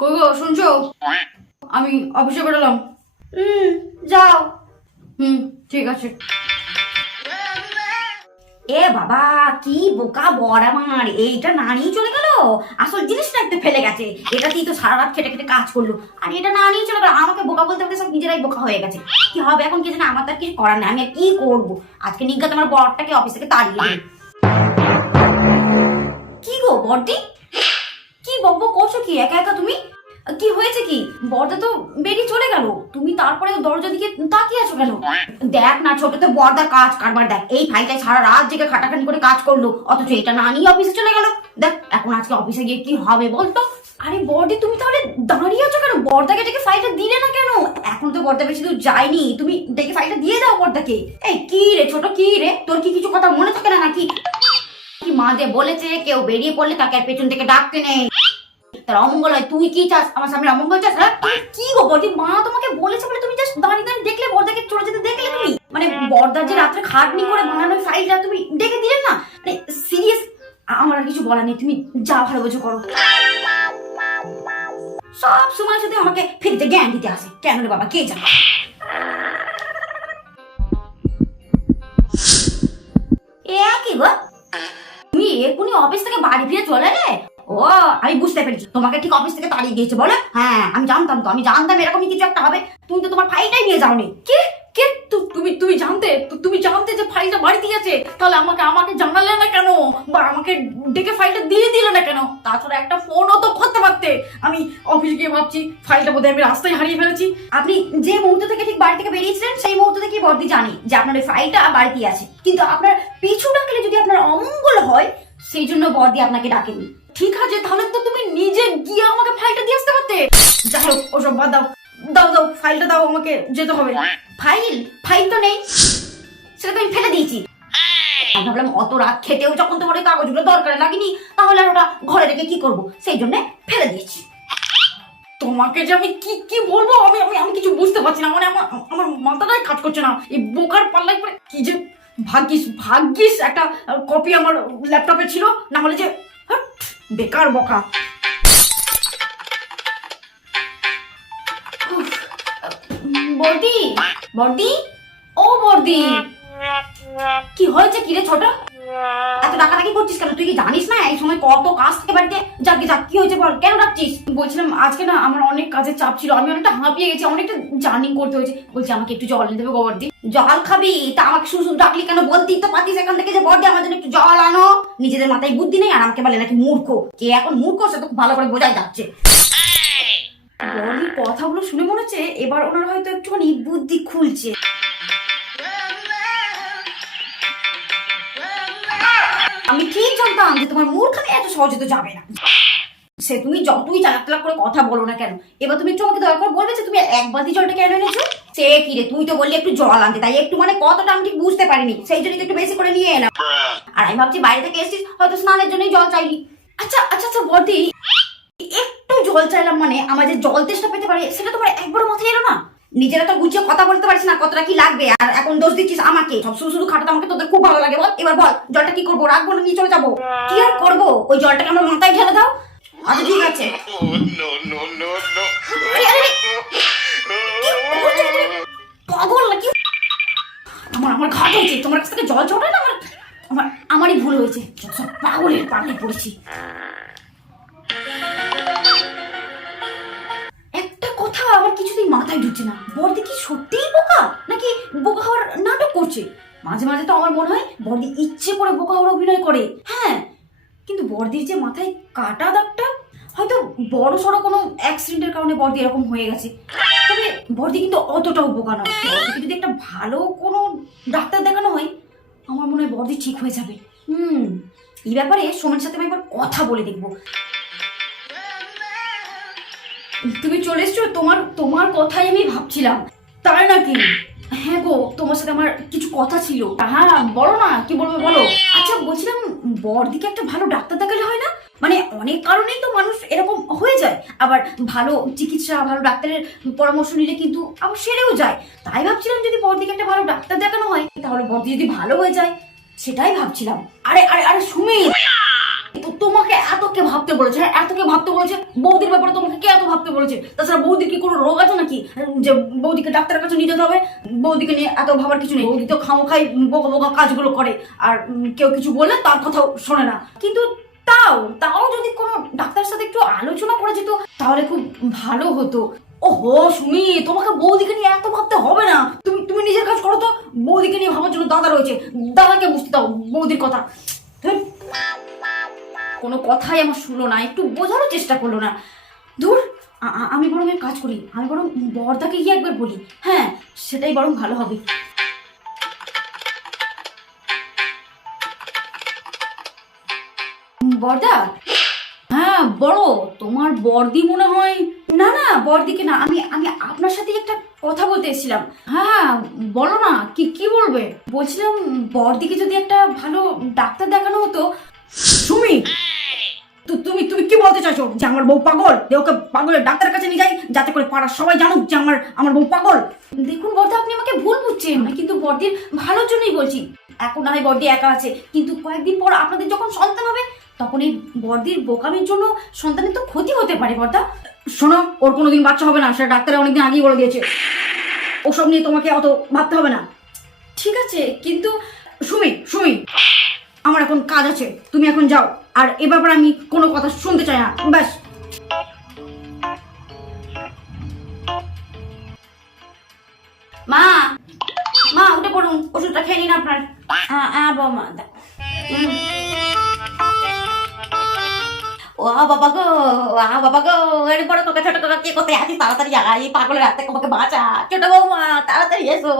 কই গো শুনছো? আমি অফিসে বেরোলাম। হুম যাও। হুম ঠিক আছে। এ বাবা কি বোকা বড় আমার। এইটা না নিয়ে চলে গেল? আসল জিনিসটা একটু ফেলে গেছে। এটাতেই তো সারা রাত খেটে খেটে কাজ করল। আর এটা না নিয়ে চলে গেল আমাকে বোকা বলতে বলতে সব নিজেরাই বোকা হয়ে গেছে। কি হবে এখন কি জানি আমার তো আর কিছু করার নেই। আমি আর কি করব? আজকে নিজ্ঞাত আমার বরটাকে অফিস থেকে তাড়িয়ে কি গো বড়দি কি বকবো করছ কি? একা একা তুমি? কি হয়েছে কি? বর্দা তো বেরিয়ে চলে গেল। তুমি তারপরে দরজা দিকে তাকিয়ে আছো কেন? দেখ না, ছোটতে বর্দা কাজ কারবার দেখ। এই ফাইলটায় সারা রাত জেগে খাটাখানি করে কাজ করল। অথচ এটা না নিয়ে অফিসে চলে গেল। দেখ, এখন আজকে অফিসে গিয়ে কি হবে বলতো? আরে বর্দি, তুমি তাহলে দাঁড়িয়ে আছো কেন? বর্দাকে ডেকে ফাইলটা দিলে না কেন? এখন তো বর্দা বেশি দূর যায়নি। তুমি ডেকে ফাইলটা দিয়ে দাও বর্দাকে। এই, কি রে, ছোট কি রে? তোর কি কিছু কথা মনে থাকে না নাকি? মা যে বলেছে, কেউ বেরিয়ে পড়লে তাকে আর পেছন থেকে ডাকতে নেই। তার অমঙ্গল হয় তুই কি চাস? আমার সামনে অমঙ্গল চাস? হ্যাঁ? কি গো, বর্দি মা তোমাকে বলেছে বলে তুমি জাস্ট দাঁড়িয়ে দাঁড়িয়ে দেখলে, বর্দাকে চলে যেতে দেখলে তুমি? মানে বর্দার যে রাত্রে খাটনি করে বানানো ফাইলটা তুমি ডেকে দিলে না? মানে সিরিয়াস আমার আর কিছু বলার নেই, তুমি যা ভালো বোঝো করো। সব সময় শুধু আমাকে ফিরতে জ্ঞান দিতে আসে। কেন রে বাবা, কে জানে? এ কি গো? তুমি এক্ষুনি অফিস থেকে বাড়ি ফিরে চলে এলে? ও আমি বুঝতে পেরেছি। তোমাকে ঠিক অফিস থেকে তাড়িয়ে দিয়েছে বলে। হ্যাঁ আমি জানতাম তো আমি জানতাম এরকমই কিছু একটা হবে। তুমি তো তোমার ফাইলটাই নিয়ে যাওনি। কে? কে? তুমি তুমি জানতে তুমি জানতে যে ফাইলটা বাড়িতে আছে? তাহলে আমাকে আমাকে জানালে না কেন? বা আমাকে ডেকে ফাইলটা দিয়ে দিলে না কেন? তাছাড়া একটা ফোনও তো করতে পারতে। আমি অফিসে গিয়ে ভাবছি ফাইলটা বোধহয় আমি রাস্তায় হারিয়ে ফেলেছি। আপনি যে মুহূর্ত থেকে ঠিক বাড়ি থেকে বেরিয়েছিলেন সেই মুহূর্ত থেকে বর্দি জানি যে আপনার ওই ফাইলটা বাড়িতে আছে। কিন্তু আপনার পিছু ডাকলে যদি আপনার অমঙ্গল হয় সেই জন্য বর্দি আপনাকে ডাকেনি। ঠিক আছে, তাহলে তো তুমি নিজে গিয়ে আমাকে ফাইলটা দিয়ে আসতে পারতে। যাই হোক, ওসব বাদ দাও। দাও দাও ফাইলটা দাও, আমাকে যেতে হবে। ফাইল ফাইল তো নেই। সেটা তো আমি ফেলে দিয়েছি। আমি ভাবলাম, অত রাত খেতেও যখন তোমার ওই কাগজগুলো দরকার লাগেনি, তাহলে আর ওটা ঘরে রেখে কি করব? সেই জন্য ফেলে দিয়েছি। তোমাকে যে আমি কি কি বলব? আমি আমি আমি কিছু বুঝতে পারছি না। মানে আমার আমার মাথাটাই কাজ করছে না। এই বোকার পাল্লাই করে কি যে ভাগ্যিস ভাগ্যিস একটা কপি আমার ল্যাপটপে ছিল। না হলে যে বেকার বকা। বর্দি? বর্দি? ও বর্দি। কি হয়েছে কিরে ছোট? তুই কি জানিস না? এই সময় কত কাজ থেকে বলছিলাম, আজকে না আমার অনেক কাজের চাপ ছিল। আমি অনেকটা হাঁপিয়ে গেছি, অনেকটা করতে হয়েছে। জল খাবি? তা আমাকে কেন? এখান থেকে আমার জন্য একটু জল আনো। নিজেদের মাথায় বুদ্ধি নেই, আর আমাকে বলে নাকি মূর্খ। কে এখন মূর্খ, সে তো ভালো করে বোঝাই যাচ্ছে। কথাগুলো শুনে মনে হচ্ছে, এবার ওনার হয়তো একটুখানি বুদ্ধি খুলছে। আমি ঠিক জানতাম যে তোমার মূর্খামি এত সহজে তো যাবে না? সে তুমি যতই চালাক করে কথা বলো না কেন, এবার তুমি একটু আমাকে দয়া করে বলবে যে তুমি এক বালতি জলটা কেন এনেছো? সে কি রে, তুই তো বললি একটু জল আনতে, তাই একটু মানে কতটা আমি ঠিক বুঝতে পারিনি, সেই জন্য একটু বেশি করে নিয়ে এলাম। আর আমি ভাবছি বাইরে থেকে এসেছিস, হয়তো স্নানের জন্যই জল চাইলি। আচ্ছা আচ্ছা আচ্ছা বর্দি একটু জল চাইলাম মানে আমার যে জল তেষ্টা পেতে পারে, সেটা তোমার একবার মাথায় এলো না? নিজেরা তো গুছিয়ে কথা বলতে পারিস না, কতটা কি লাগবে? আর এখন দোষ দিচ্ছিস আমাকে। সব শুধু শুধু খাটাতে আমাকে তোদের খুব ভালো লাগে, বল। এবার বল, জলটা কি করব? রাখব না নিয়ে চলে যাব? কি আর করব? ওই জলটাকে আমার মাথায় ঢেলে দাও। আচ্ছা ঠিক আছে। পাগল আমার আমার ঘাট হয়েছে। তোমার কাছ থেকে জল চড়ে না? আমার আমার, আমারই ভুল হয়েছে। পাগলের পাগলে পড়েছি। মাথায় ঢুকছে না। বর্দি কি সত্যিই বোকা? নাকি বোকা হওয়ার নাটক করছে? মাঝে মাঝে তো আমার মনে হয় বর্দি ইচ্ছে করে বোকা হওয়ার অভিনয় করে। হ্যাঁ কিন্তু বর্দির যে মাথায় কাটা দাগটা, হয়তো বড় সড়ো কোনো অ্যাক্সিডেন্টের কারণে বর্দি এরকম হয়ে গেছে। তবে বর্দি কিন্তু অতটাও বোকা নয়। বর্দিকে যদি একটা ভালো কোনো ডাক্তার দেখানো হয়, আমার মনে হয় বর্দি ঠিক হয়ে যাবে। হুম, এই ব্যাপারে সোমের সাথে আমি একবার কথা বলে দেখব। তুমি চলে এসছো? তোমার তোমার কথাই আমি ভাবছিলাম। তাই নাকি? হ্যাঁ গো, তোমার সাথে আমার কিছু কথা ছিল। হ্যাঁ বলো না, কি বলবে বলো? আচ্ছা বলছিলাম বর্দিকে একটা ভালো ডাক্তার দেখালে হয় না? মানে অনেক কারণেই তো মানুষ এরকম হয়ে যায়। আবার ভালো চিকিৎসা, ভালো ডাক্তারের পরামর্শ নিলে কিন্তু আবার সেরেও যায়। তাই ভাবছিলাম যদি বর্দিকে একটা ভালো ডাক্তার দেখানো হয়, তাহলে বর্দি যদি ভালো হয়ে যায়, সেটাই ভাবছিলাম। আরে আরে আরে সুমি তো তোমাকে এত কে ভাবতে বলেছে? হ্যাঁ এত কে ভাবতে বলেছে? বৌদির ব্যাপারে তোমাকে কে এত ভাবতে বলেছে? তাছাড়া বৌদির কি কোনো রোগ আছে নাকি? যে বৌদিকে ডাক্তারের কাছে নিয়ে যেতে হবে? বৌদিকে নিয়ে এত ভাবার কিছু নেই। বৌদি তো খামোখাই বোকা বোকা কাজগুলো করে। আর কেউ কিছু বললে তার কথাও শোনে না। কিন্তু তাও তাও যদি কোনো ডাক্তারের সাথে একটু আলোচনা করা যেত, তাহলে খুব ভালো হতো। ওহো, সুমি, তোমাকে বৌদিকে নিয়ে এত ভাবতে হবে না। তুমি তুমি নিজের কাজ করো তো। বৌদিকে নিয়ে ভাবার জন্য দাদা রয়েছে। দাদাকে বুঝতে দাও বৌদির কথা। কোনো কথাই আমার শুনলো না, একটু বোঝানোর চেষ্টা করল না। আ- আমি বরং এক কাজ করি, আমি বরং বর্দাকে গিয়ে একবার বলি। হ্যাঁ সেটাই বরং ভালো হবে। বর্দা? হ্যাঁ বড়, তোমার বর্দি মনে হয় না না, বর্দিকে না, আমি আমি আপনার সাথে একটা কথা বলতে এসেছিলাম। হ্যাঁ বলো না, কি কি বলবে? বলছিলাম বর্দিকে যদি একটা ভালো ডাক্তার দেখানো হতো। সুমি তুমি তুমি কি বলতে চাইছো যে আমার বউ পাগল? যে ওকে পাগলের ডাক্তারের কাছে নিয়ে যাই যাতে করে পাড়ার সবাই জানুক যে আমার আমার বউ পাগল? দেখুন বর্দা আপনি আমাকে ভুল বুঝছেন। আমি কিন্তু বর্দির ভালোর জন্যই বলছি। এখন না হয় বর্দি একা আছে কিন্তু কয়েকদিন পর আপনাদের যখন সন্তান হবে তখন এই বর্দির বোকামির জন্য সন্তানের তো ক্ষতি হতে পারে বর্দা। শোনো ওর কোনোদিন বাচ্চা হবে না সেটা ডাক্তারে অনেকদিন আগেই বলে দিয়েছে। ওসব নিয়ে তোমাকে অত ভাবতে হবে না। ঠিক আছে কিন্তু সুমি সুমি। আমার এখন কাজ আছে, তুমি এখন যাও। আর এ ব্যাপারে আমি কোনো কথা শুনতে চাই না। ব্যাস। মা মা, উঠে পড়ুন, ওষুধটা খেয়ে নিন আপনার। হ্যাঁ হ্যাঁ উম। ও বাবা গো বাবা গো বড় কে তাড়াতাড়ি আয় পাগলের তাড়াতাড়ি এসো।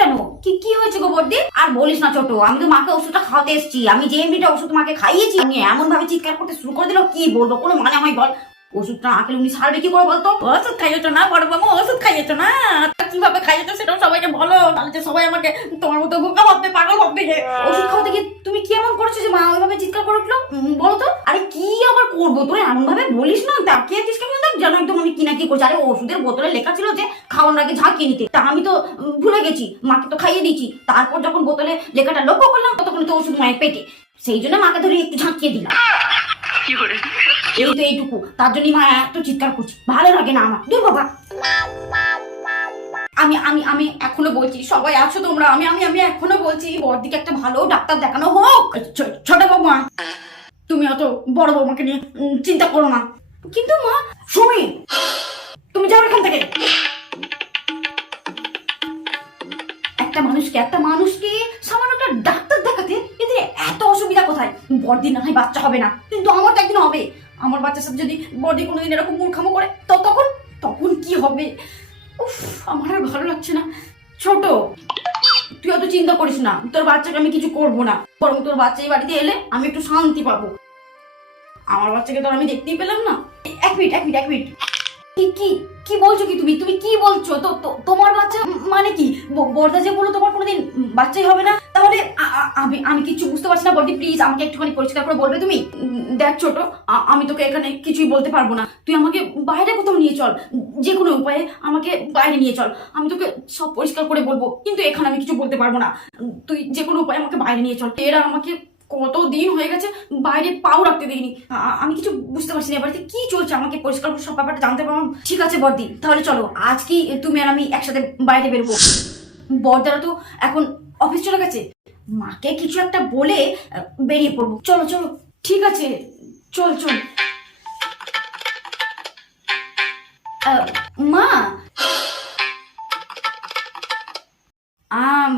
কেন? কি কি হয়েছে গো বর্দি? আর বলিস না ছোট আমি তো মাকে ওষুধটা খাওয়াতে এসেছি। আমি যে এমনিটা ওষুধ মাকে খাইয়েছি আমি এমন ভাবে চিৎকার করতে শুরু করে দিল কি বলব? কোনো মানে হয় বল। ওষুধটা আঁকলে উনি সারবে কি করে বলতো? ওষুধ খাইয়েছো না বড় বাবু ওষুধ খাইয়েছো না? কীভাবে খাইয়েছো সেটাও সবাইকে বলো। তাহলে যে সবাই আমাকে তোমার মতো বোকা ভাববে পাগল ভাববে যে ওষুধ খাওয়াতে গিয়ে তুমি কি এমন করেছ যে মা ওইভাবে চিৎকার করে উঠল? বলো তো। আরে কি আবার করব? তোর এমন ভাবে বলিস না। তাকিয়ে আছিস কেমন দেখ যেন একদম আমি কি কি করছি? আরে ওষুধের বোতলে লেখা ছিল যে খাওয়ানোর আগে ঝাঁকিয়ে নিতে তা আমি তো ভুলে গেছি। মাকে তো খাইয়ে দিয়েছি। তারপর যখন বোতলে লেখাটা লক্ষ্য করলাম তখন তো ওষুধ মায়ের পেটে। সেই জন্য মাকে ধরে একটু ঝাঁকিয়ে দিলাম। এই তো এইটুকু। তার জন্য মা এত চিৎকার ভালো লাগে না আমার। দূর বাবা। আমি আমি আমি এখনও বলছি, সবাই আছো তোমরা। আমি আমি আমি এখনও বলছি, বড়দিকে একটা ভালো ডাক্তার দেখানো হোক। ছোট বৌমা। তুমি অত বড় বৌমাকে নিয়ে চিন্তা করো না। কিন্তু মা সুমি! তুমি যাও এখান থেকে। একটা মানুষকে একটা মানুষকে সামান্য ডাক্তার দেখাতে এতে এত অসুবিধা কোথায়? বড়দিন না হয় বাচ্চা হবে না, কিন্তু আমার তো একদিন হবে। আমার বাচ্চার সাথে যদি বড়দি কোনোদিন এরকম মূর্খামো করে, তো তখন তখন কি হবে? উফ, আমার আর ভালো লাগছে না। ছোট, তুই অত চিন্তা করিস না। তোর বাচ্চাকে আমি কিছু করব না। বরং তোর বাচ্চা এই বাড়িতে এলে আমি একটু শান্তি পাবো। আমার বাচ্চাকে তো আমি দেখতেই পেলাম না। এক মিনিট, এক কি কি কি বলছো কি তুমি? তুমি কি বলছো? তো তোমার বাচ্চা মানে কি? বর্দা যে বলো তোমার কোনোদিন বাচ্চাই হবে না? তাহলে আমি আমি কিছু বুঝতে পারছি না। বর্দি প্লিজ আমাকে একটুখানি পরিষ্কার করে বলবে তুমি? দেখ ছোট আমি তোকে এখানে কিছুই বলতে পারব না। তুই আমাকে বাইরে কোথাও নিয়ে চল। যে কোনো উপায়ে আমাকে বাইরে নিয়ে চল। আমি তোকে সব পরিষ্কার করে বলব। কিন্তু এখানে আমি কিছু বলতে পারব না। তুই যে কোনো উপায়ে আমাকে বাইরে নিয়ে চল। এরা আমাকে কত দিন হয়ে গেছে বাইরে পাও রাখতে দিইনি আ- আমি কিছু বুঝতে পারছি না, এ বাড়িতে কি চলছে? আমাকে পরিষ্কার করে সব ব্যাপারটা জানতে পারলাম ঠিক আছে, বর্দি, তাহলে চলো আজকেই তুমি আর আমি একসাথে বাইরে বেরোবো? বর্দারা তো এখন অফিস চলে গেছে। মাকে কিছু একটা বলে বেরিয়ে পড়ব। চলো চলো, ঠিক আছে, চল চল। মা!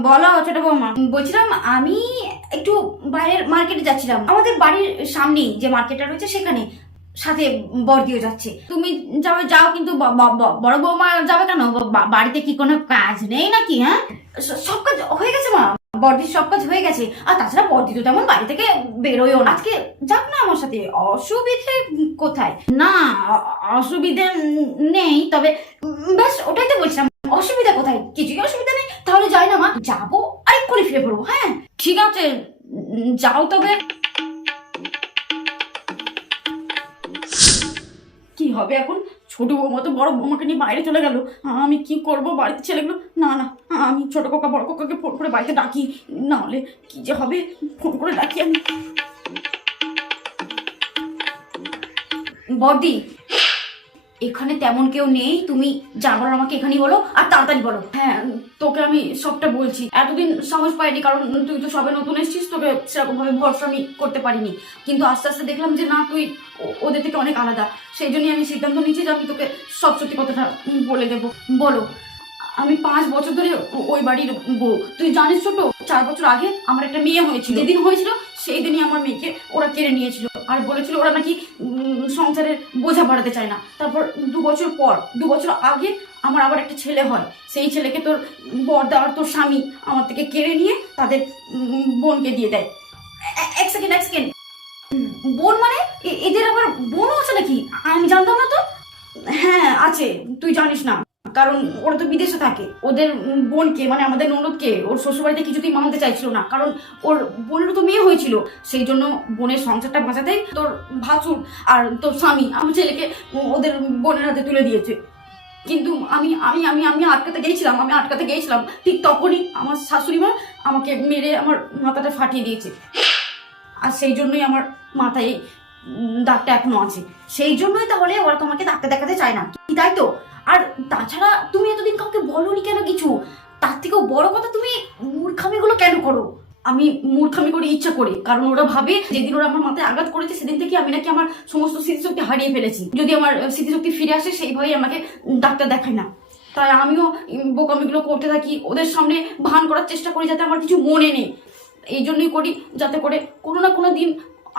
বলো, ছোট বৌমা। বলছিলাম আমি একটু বাইরের মার্কেটে যাচ্ছিলাম। আমাদের বাড়ির সামনেই যে মার্কেটটা রয়েছে সেখানে সাথে বর্দিও যাচ্ছে। তুমি যাবে যাও কিন্তু বড় বৌমা যাবে কেন? বাড়িতে কি কোনো কাজ নেই নাকি হ্যাঁ? সব কাজ হয়ে গেছে মা। বর্দির সব কাজ হয়ে গেছে। আর তাছাড়া বর্দি তো তেমন বাড়ি থেকে বেরোয়ও না। আজকে যাক না আমার সাথে, অসুবিধে কোথায়? না অসুবিধে নেই, তবে ব্যাস, ওটাই তো বলছিলাম। অসুবিধা কোথায়? কিছুই অসুবিধা নেই। তাহলে যাই না মা। যাব আরেকক্ষণে ফিরে পড়ব হ্যাঁ? ঠিক আছে। যাও তবে। কি হবে এখন? ছোট বৌমা তো বড় বৌমাকে নিয়ে বাইরে চলে গেল। আমি কি করব? বাড়িতে ছেলেগুলো? না না আমি ছোট কাকা বড় কাকাকে ফোন করে বাড়িতে ডাকি। না হলে কি যে হবে? ফোন করে ডাকি আমি। বর্দি এখানে তেমন কেউ নেই, তুমি যা বলো আমাকে এখানেই বলো, আর তাড়াতাড়ি বলো। হ্যাঁ তোকে আমি সবটা বলছি। এতদিন সাহস পাইনি, কারণ তুই তো সবে নতুন এসেছিস, তোকে সেরকম ভাবে ভরসা আমি করতে পারিনি। কিন্তু আস্তে আস্তে দেখলাম যে না, তুই ওদের থেকে অনেক আলাদা। সেই জন্যই আমি সিদ্ধান্ত নিয়েছি যে আমি তোকে সব সত্যি কথাটা বলে দেবো। বলো, আমি পাঁচ বছর ধরে ওই বাড়ির বউ। তুই জানিস ছোট, চার বছর আগে আমার একটা মেয়ে হয়েছিল। যেদিন হয়েছিল, সেই দিনই আমার মেয়েকে ওরা কেড়ে নিয়েছিল। আর বলেছিল ওরা নাকি সংসারের বোঝা বাড়াতে চায় না। তারপর দু বছর পর, দু বছর আগে আমার আবার একটা ছেলে হয়। সেই ছেলেকে তোর বরদা আর তোর স্বামী আমার থেকে কেড়ে নিয়ে তাদের বোনকে দিয়ে দেয়। এক সেকেন্ড এক সেকেন্ড বোন মানে? এদের আবার বোনও আছে নাকি? আমি জানতাম না তো। হ্যাঁ আছে। তুই জানিস না। কারণ ওরা তো বিদেশে থাকে। ওদের বোনকে মানে আমাদের ননদকে, ওর শ্বশুরবাড়িতে কিছুতেই মানতে চাইছিল না। কারণ ওর বোনেরও তো মেয়ে হয়েছিল। সেই জন্য বোনের সংসারটা বাঁচাতে তোর ভাসুর আর তোর স্বামী, আমার ছেলেকে ওদের বোনের হাতে তুলে দিয়েছে। কিন্তু আমি আমি আমি আমি আটকাতে গিয়েছিলাম আমি আটকাতে গিয়েছিলাম ঠিক তখনই আমার শাশুড়ি মা আমাকে মেরে আমার মাথাটা ফাটিয়ে দিয়েছে। আর সেই জন্যই আমার মাথায় দাগটা এখনও আছে। সেই জন্যই তাহলে ওরা তোমাকে ডাক্তার দেখাতে চায় না। তাই তো? আর তাছাড়া তুমি এতদিন কাউকে বলনি কেন কিছু? তার থেকেও বড় কথা তুমি মূর্খামিগুলো কেন করো? আমি মূর্খামি করে ইচ্ছা করে, কারণ ওরা ভাবে যেদিন ওরা আমার মাথায় আঘাত করেছে, সেদিন থেকে আমি নাকি আমার সমস্ত স্মৃতিশক্তি হারিয়ে ফেলেছি। যদি আমার স্মৃতিশক্তি ফিরে আসে, সেইভাবেই আমাকে ডাক্তার দেখায় না। তাই আমিও বোকামিগুলো করতে থাকি, ওদের সামনে ভান করার চেষ্টা করি যাতে আমার কিছু মনে নেই। এই জন্যই করি, যাতে করে কোনো না কোনো দিন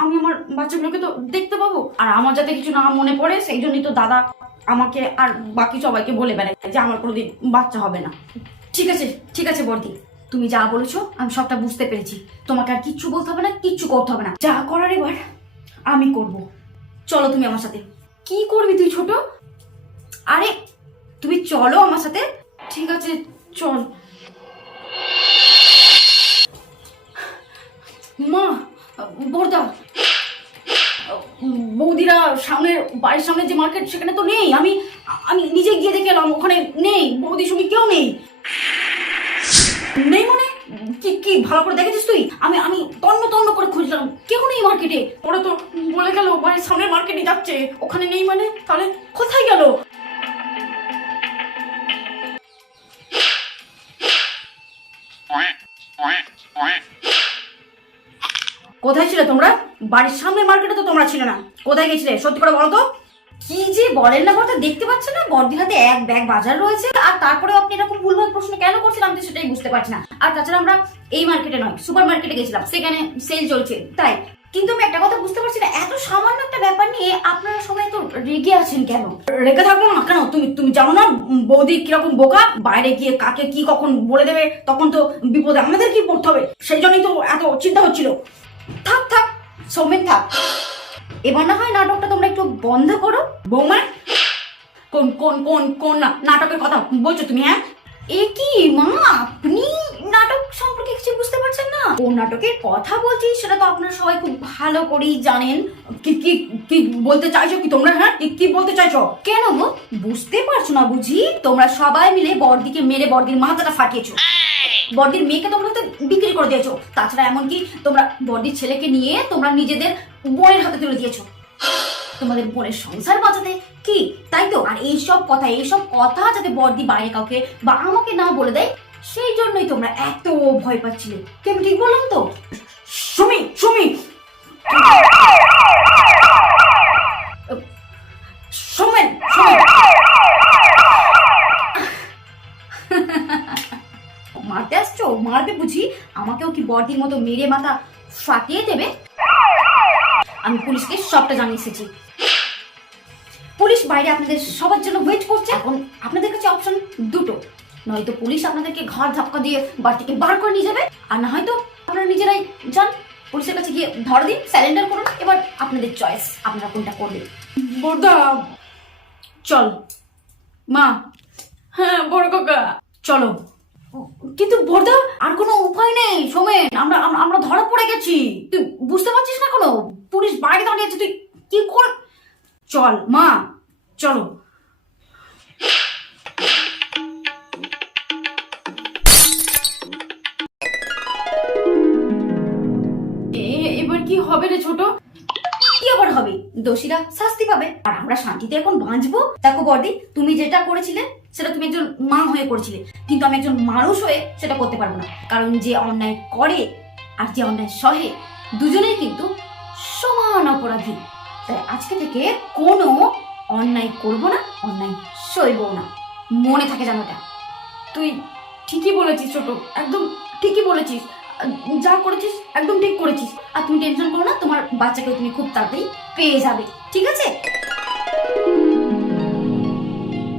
আমি আমার বাচ্চাগুলোকে তো দেখতে পাবো। আর আমার যাতে কিছু না মনে পড়ে, সেই জন্যই তো দাদা আমাকে আর বাকি সবাইকে বলে বেড়ায় যে আমার কোনোদিন বাচ্চা হবে না। ঠিক আছে ঠিক আছে বর্দি, তুমি যা বলেছ আমি সবটা বুঝতে পেরেছি। তোমাকে আর কিচ্ছু বলতে হবে না, কিচ্ছু করতে হবে না। যা করার এবার আমি করব। চলো তুমি আমার সাথে। কি করবি তুই ছোট? আরে, তুমি চলো আমার সাথে। ঠিক আছে, চল। সামনের বাড়ির সামনে যে মার্কেট সেখানে তো নেই। আমি আমি নিজে গিয়ে দেখে এলাম ওখানে নেই বৌদি সঙ্গে কেউ নেই। নেই মানে? কি কি ভালো করে দেখেছিস তুই? আমি আমি তন্ন তন্ন করে খুঁজলাম। কেউ নেই মার্কেটে ওরা তো বলে গেল বাড়ির সামনের মার্কেটে যাচ্ছে। ওখানে নেই মানে? তাহলে কোথায় গেল? Quack, quack, quack. কোথায় ছিলে তোমরা? বাড়ির সামনে মার্কেটে তো তোমরা ছিলে না। কোথায় গেছিলে? সত্যি করে বলো তো। কি যে বলেন না কথা দেখতে পাচ্ছেন না? বর্দির হাতে এক ব্যাগ বাজার রয়েছে। আর তারপরে আপনি এরকম ভুলভাল প্রশ্ন কেন করছেন? আমি তো সেটাই বুঝতে পারছি না। আর তাছাড়া আমরা এই মার্কেটে নয় সুপার মার্কেটে গেছিলাম। সেখানে সেল চলছে। তাই। কিন্তু আমি একটা কথা বুঝতে পারছি না, এত সামান্য একটা ব্যাপার নিয়ে আপনারা সবাই তো রেগে আছেন কেন? রেখে থাকব না কেন? তুমি তুমি জানো না, বৌদি কীরকম বোকা? বাইরে গিয়ে কাকে কি কখন বলে দেবে, তখন তো বিপদে আমাদের কি পড়তে হবে? সেই জন্যই তো এত চিন্তা হচ্ছিল। থাক থাক, সৌমেন থাক। এবার না হয় নাটকটা তোমরা একটু বন্ধ করো। বৌমা, কোন কোন কোন কোন নাটকের কথা বলছো তুমি হ্যাঁ? এ কি, মা, আপনি নাটক সম্পর্কে কিছু বুঝতে পারছেন না? কোন নাটকের কথা বলছি সেটা তো আপনারা সবাই খুব ভালো করেই জানেন। কি কি কি বলতে চাইছো কি তোমরা হ্যাঁ? কি কি বলতে চাইছো? কেন গো? বুঝতে পারছ না বুঝি? তোমরা সবাই মিলে বর্দিকে মেরে বর্দির মাথাটা ফাটিয়েছো। বর্দির মেয়েকে তোমরা তো বিক্রি করে দিয়েছ। তাছাড়া এমনকি তোমরা বর্দির ছেলেকে নিয়ে তোমরা নিজেদের বোনের হাতে তুলে দিয়েছ। তোমাদের বোনের সংসার বাঁচাতে? কি? তাই তো? আর এইসব কথা এইসব কথা যাতে বর্দি বাইরে কাউকে বা আমাকে না বলে দেয়, সেই জন্যই তোমরা এত ভয় পাচ্ছিলে। কি আমি ঠিক বললাম তো? সুমি সুমি! সোমেন সোমেন! মারতে আসছো? মারবে বুঝি? আমাকেও কি বর্দির মতো মেরে মাথা ফাটিয়ে দেবে? আমি পুলিশকে সবটা জানিয়ে এসেছি। পুলিশ বাইরে আপনাদের সবার জন্য ওয়েট করছে। এখন আপনাদের কাছে অপশন দুটো। নয়তো পুলিশ আপনাদেরকে ঘাড় ধাক্কা দিয়ে বাড়ি থেকে বার করে নিয়ে যাবে আর না হয়তো আপনারা নিজেরাই যান। পুলিশের কাছে গিয়ে ধর দিন স্যালেন্ডার করুন। এবার আপনাদের চয়েস আপনারা কোনটা করবেন? বর্দা চল। মা। হ্যাঁ বড় কাকা। চলো। কিন্তু বর্দা আর কোনো উপায় নেই, সোমেন। আমরা, আমরা- ধরা পড়ে গেছি। তুই বুঝতে পারছিস না কোনো? পুলিশ বাইরে দাঁড়িয়ে আছে, তুই কি কর চল, মা, চলো। এবার কি হবে রে ছোট? কি আবার হবে? দোষীরা শাস্তি পাবে। আর আমরা শান্তিতে এখন বাঁচবো? দেখো বর্দি তুমি যেটা করেছিলে সেটা তুমি একজন মা হয়ে করেছিলে। কিন্তু আমি একজন মানুষ হয়ে সেটা করতে পারব না। কারণ যে অন্যায় করে আর যে অন্যায় সহে, দুজনেই কিন্তু সমান অপরাধী। তাই আজকে থেকে কোনো অন্যায় করব না, অন্যায় সইব না। মনে থাকে জানোটা তুই ঠিকই বলেছিস ছোট, একদম ঠিকই বলেছিস। যা করেছিস একদম ঠিক করেছিস। আর তুমি টেনশন করো না, তোমার বাচ্চাকে তুমি খুব তাড়াতাড়ি পেয়ে যাবে। ঠিক আছে?